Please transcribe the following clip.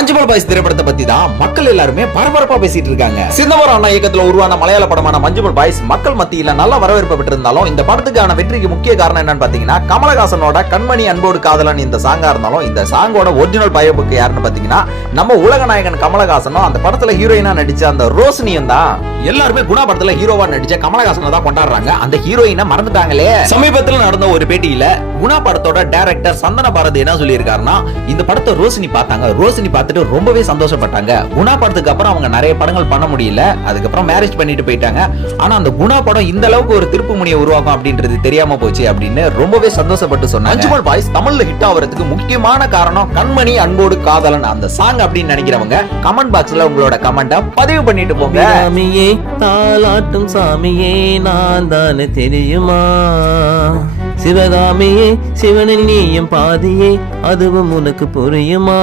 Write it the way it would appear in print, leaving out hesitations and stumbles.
Manjummel boys திரைப்படத்தை பத்தி தான் மக்கள் எல்லாருமே பரபரப்பா பேசிட்டு இருக்காங்க. சிதம்பரம் அண்ணா இயக்கத்துல உருவான மலையாள படமான மஞ்சுமல் பாய்ஸ் மக்கள் மத்தியில நல்ல வரவேற்பு பெற்றிருந்தாலும் இந்த படத்துக்கான வெற்றிக்கு முக்கிய காரணம் என்னன்னு பாத்தீங்கன்னா கமலஹாசனோட கண்மணி அன்போடு காதலன் இந்த சாங்கா இருந்தாலும் இந்த சாங்கோட ஒரிஜினல் பயோபிக் யாருன்னு பாத்தீங்கன்னா நம்ம உலக நாயகன் கமலஹாசனும் அந்த படத்துல ஹீரோயினா நடிச்ச அந்த ரோஷினியும் தான். எல்லாருமே குணா படத்துல ஹீரோவா நடிச்ச கமலஹாசனை தான் கொண்டாடுறாங்க. அந்த ஹீரோயினை மறந்துட்டாங்களே. சமீபத்தில் நடந்த ஒரு பேட்டியில குணா படத்தோட டைரக்டர் சந்தன பாரதி என்ன சொல்லியிருக்காருன்னா, இந்த படத்தை ரோஷினி பார்த்தாங்க, ரோஷினி பார்த்துட்டு ரொம்பவே சந்தோஷப்பட்டாங்க. குணா படத்துக்கு அப்புறம் அவங்க நிறைய படங்கள் பண்ண முடியல, அதுக்கப்புறம் மேரேஜ் பண்ணிட்டு போயிட்டாங்க. ஆனா அந்த குணா படம் இந்த அளவுக்கு ஒரு திருப்பு முனையை உருவாக்கும் அப்படின்றது தெரியாம போச்சு அப்படின்னு ரொம்பவே சந்தோஷப்பட்டு சொன்னாங்க. மஞ்சுமல் பாய்ஸ் தமிழ்ல ஹிட் ஆகிறதுக்கு முக்கியமான காரணம் கண்மணி அன்போடு காதலன் அந்த சாங் அப்படின்னு நினைக்கிறவங்க கமெண்ட் பாக்ஸ்ல உங்களோட கமெண்ட பதிவு பண்ணிட்டு போங்க. சாமியே தாலாட்டும் சாமியே நான் தானே தெரியுமா, சிவகாமியே சிவனில் நீயும் பாதியே அதுவும் உனக்கு புரியுமா.